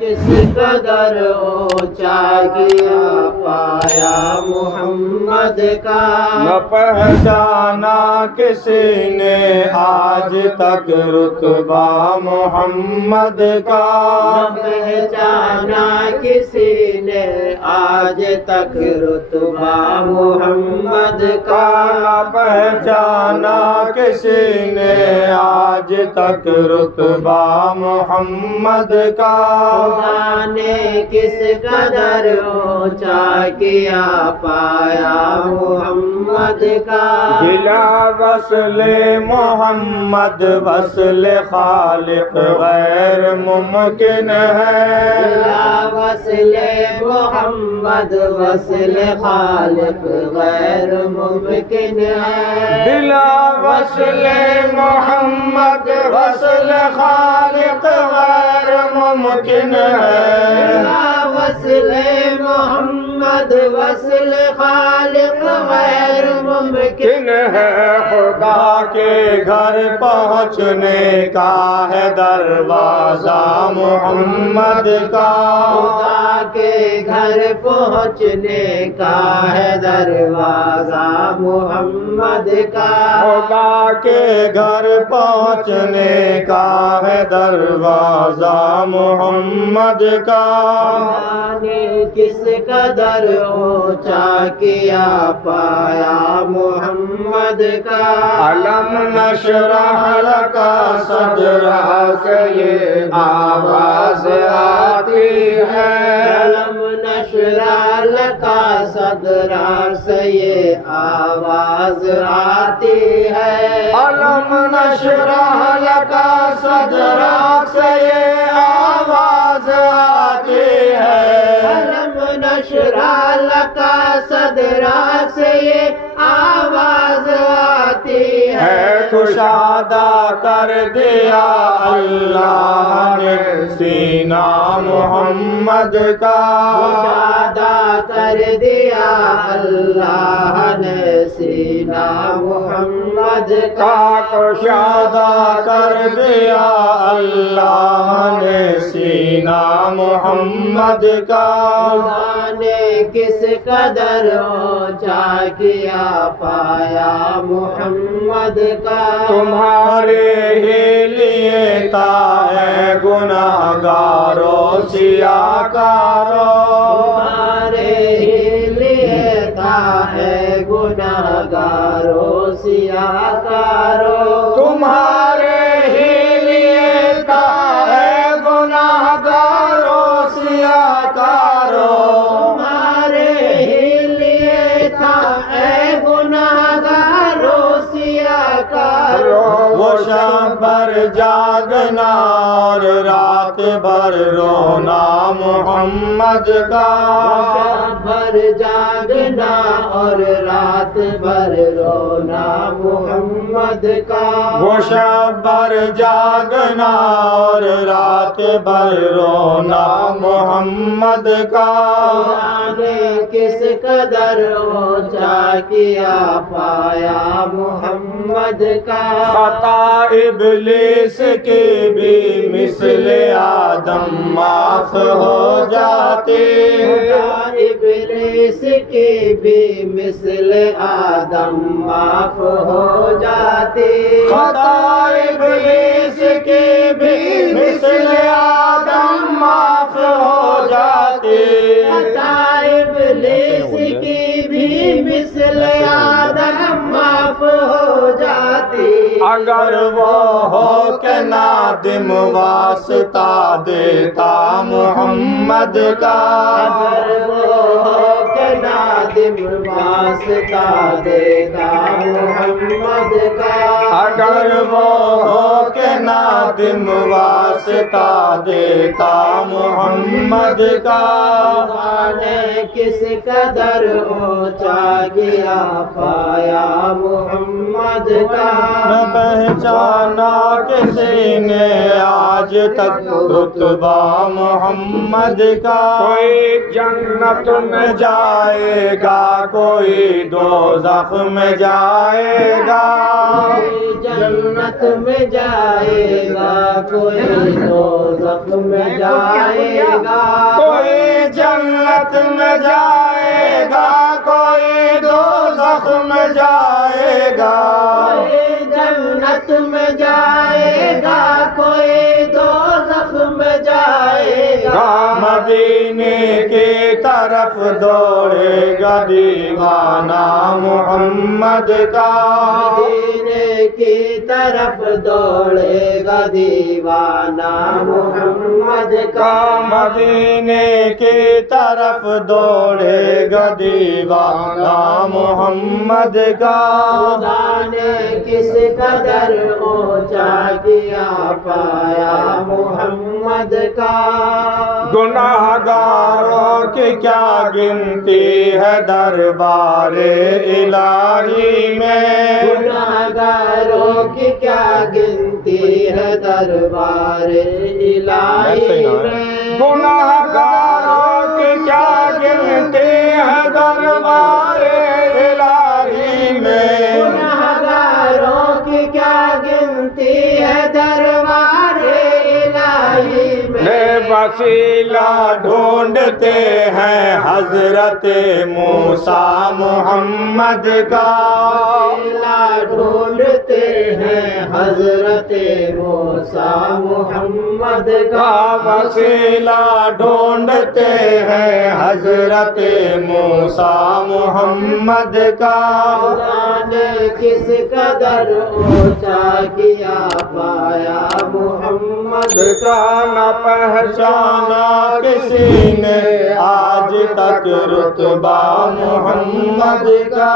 کس قدر اونچا کیا پایا محمد کا، نہ پہچانا کسی نے آج تک رتبہ محمد کا، نہ پہچانا کسی نے آج تک رتبہ محمد کا، نہ پہچانا کسی نے آج تک رتبہ محمد کا، خدا نے کس قدر اونچا کیا پایا محمد کا، بلا وصل محمد وصل خالق غیر ممکن ہے، بلا وصل محمد وصل خالق غیر ممکن ہے، بلا وصل محمد وصل خالق غیر ممکن ہے، بلا وصل محمد وصل خالق غیر ممکن ہے، خدا کے گھر پہنچنے کا ہے دروازہ محمد کا، خدا کے گھر پہنچنے کا ہے دروازہ محمد کا، خدا کے گھر پہنچنے کا ہے دروازہ محمد کا، خدا نے کس قدر اونچا کیا پایا محمد کا، علم نشرح لکا صدرہ سے یہ آواز آتی ہے، علم نشرح لکا صدرہ سے یہ آواز آتی ہے، علم نشرح لکا صدرہ سے یہ آواز آتی ہے، علم نشرح لکا صدرہ سے یہ آواز آتی ہے، کشادہ کر دیا اللہ نے سینہ محمد کا، کشادہ کر دیا اللہ نے سینہ محمد کا، کشادہ کر دیا اللہ نے سینہ محمد کا، خدا نے کس قدر اونچا کیا پایا محمد کا، تمہارے ہی لیے تا ہے گناہ گاروں سیاہ کاروں، تمہارے ہی لیے تھا ہے گناہ گاروں سیاہ کاروں، تمہارے ہی لیے تا ہے گناہ گاروں سیاہ کاروں، تمہارے ہی لیے تھا ہے گناہ گاروں سیاہ کاروں، وہ شب بھر جاگنا اور رات بھر رونا محمد کا، شب بھر جاگنا اور رات بھر رونا محمد کا، وہ شب بھر جاگنا اور رات بھر رونا محمد کا، خدا نے کس قدر اونچا کیا پایا محمد کا، خطا ابلیس کی بھی مثل آدم معاف ہو جاتی، خدا ابلیس کی بھی مثل آدم معاف ہو جاتی، خطا ابلیس کی بھی مثل آدم معاف ہو جاتی، خطا ابلیس کی بھی مثل آدم معاف ہو جاتی، اگر وہ ہو کہ نادم واسطہ دیتا محمد کا، اگر وہ ہو کہ نادم واسطہ دیتا محمد کا، اگر وہ ہو کہ نادم واسطہ دیتا محمد کا، خدا نے کس قدر اونچا کیا پایا محمد کا، نہ پہچانا کسی نے آج تک رتبہ محمد کا، کوئی جنت میں جائے گا گا کوئی دوزخ میں جائے گا کوئی جنت میں جائے گا کوئی دوزخ میں جائے گا کوئی جنت میں جائے گا کوئی دوزخ میں جائے گا کوئی جنت میں جائے گا کوئی دوزخ میں جائے گا مدینے کی طرف دوڑے گا دیوانہ محمد کا مدینے کی طرف دوڑے گا دیوانہ محمد کا مدینے کی طرف دوڑے گا دیوانہ محمد کا خدا نے کس قدر اونچا کیا پایا محمد کا گناہ گاروں کی کیا گنتی ہے دربار الہی میں گناہ گاروں کی کیا گنتی ہے دربار الہی میں گناہ گاروں کی کیا گنتی ہے دربار الہی میں گناہ گاروں کی کیا گنتی ہے دربار الہی میں وسیلہ ڈھونڈتے ہیں حضرت موسیٰ محمد کا وسیلہ ڈھونڈتے ہیں حضرت موسیٰ محمد کا وسیلہ ڈھونڈتے ہیں حضرت موسیٰ محمد کا خدا نے کس قدر اونچا کیا پایا محمد کا نہ پہچانا کسی نے آج تک رتبہ محمد کا